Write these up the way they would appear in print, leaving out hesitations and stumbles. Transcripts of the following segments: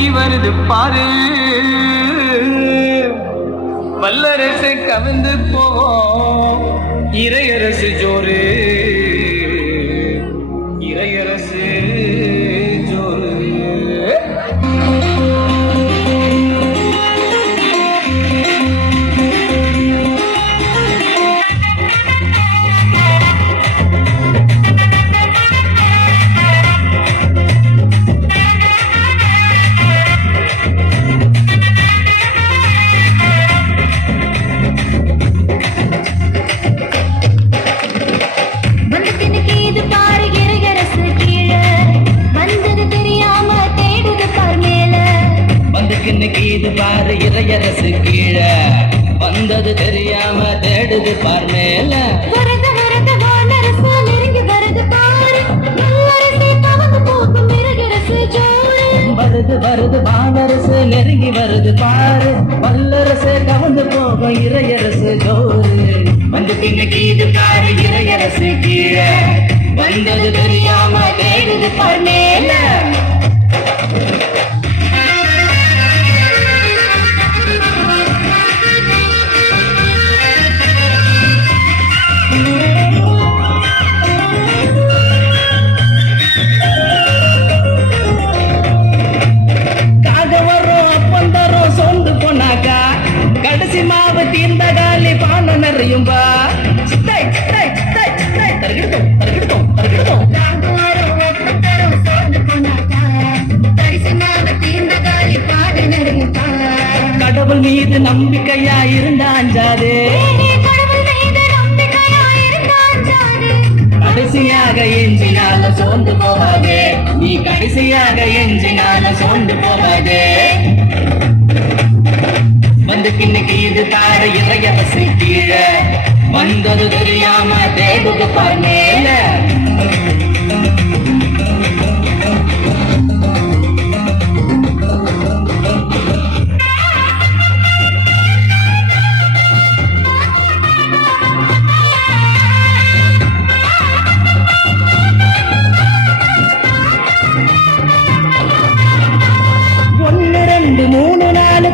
நெருங்கி வருது பாரு வல்லரசை கவிழ்ந்து போவோம் இறையரசு ஜோரு இறையரசு ஜோரு இன்னைக்கு இது பாரு இறையரசு கீழே வந்தது தெரியாம தேடுது பார் மேல வருது வருது வானரசு நெருங்கி வருது பாரு வல்லரசை கவர்ந்து போகும் இறையரசு ஜோரு வருது வருது வானரசு நெருங்கி வருது பாரு வல்லரசை கவர்ந்து போகும் இறையரசு ஜோரு வந்து இன்னைக்கு இது பாரு இறையரசு கீழே வந்தது தெரியாம தேடுது பார் மேல கடைசி மாவு தீர்ந்த காலி பான நிறையும்பா கடவுள் மீது நம்பிக்கையா இருந்தாஞ்சாது கடைசியாக எஞ்சினால சோர்ந்து போகாதே நீ கடைசியாக எஞ்சினால சோர்ந்து போகாதே வந்து இன்னைக்கு இது தார இறையரசு கீழே வந்தது தெரியாம தேடுது பார் மேல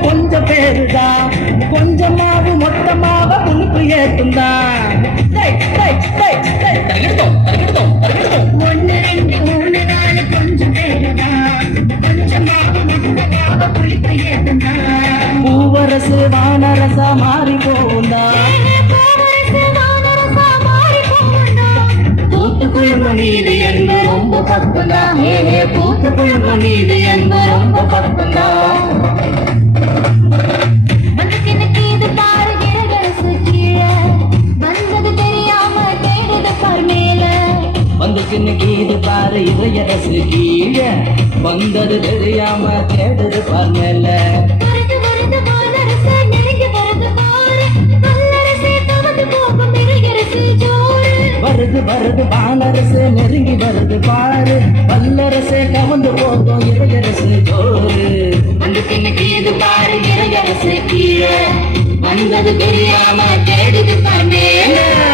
கொஞ்சம் பேருதான் கொஞ்சமாவு மொத்தமாக உனக்கு ஏற்றுந்தான் ஒன்னு ரெண்டு மூணு நாலு கொஞ்சம் பேருதான் கொஞ்சமாவு மொத்தமாக உனக்கு ஏற்றுந்தான் பூவரசு வானரசா மாறி போகுந்தான் பூத்துக்குழும நீதி என்று ரொம்ப பக்கம்தான் பூத்துக்குழும நீதி என்று ரொம்ப பக்கம்தான் இன்னைக்கு இது பாரு இறையரசு கீழே வந்தது தெரியாம தேடுது பார் மேல வருது வருது வானரசு நெருங்கி வருது பாரு வல்லரசை கவர்ந்து போகும் இறையரசு ஜோரு வந்துக்கு இன்னைக்கு இது பாரு இறையரசு கீழே வந்தது தெரியாம தேடுது பார் மேல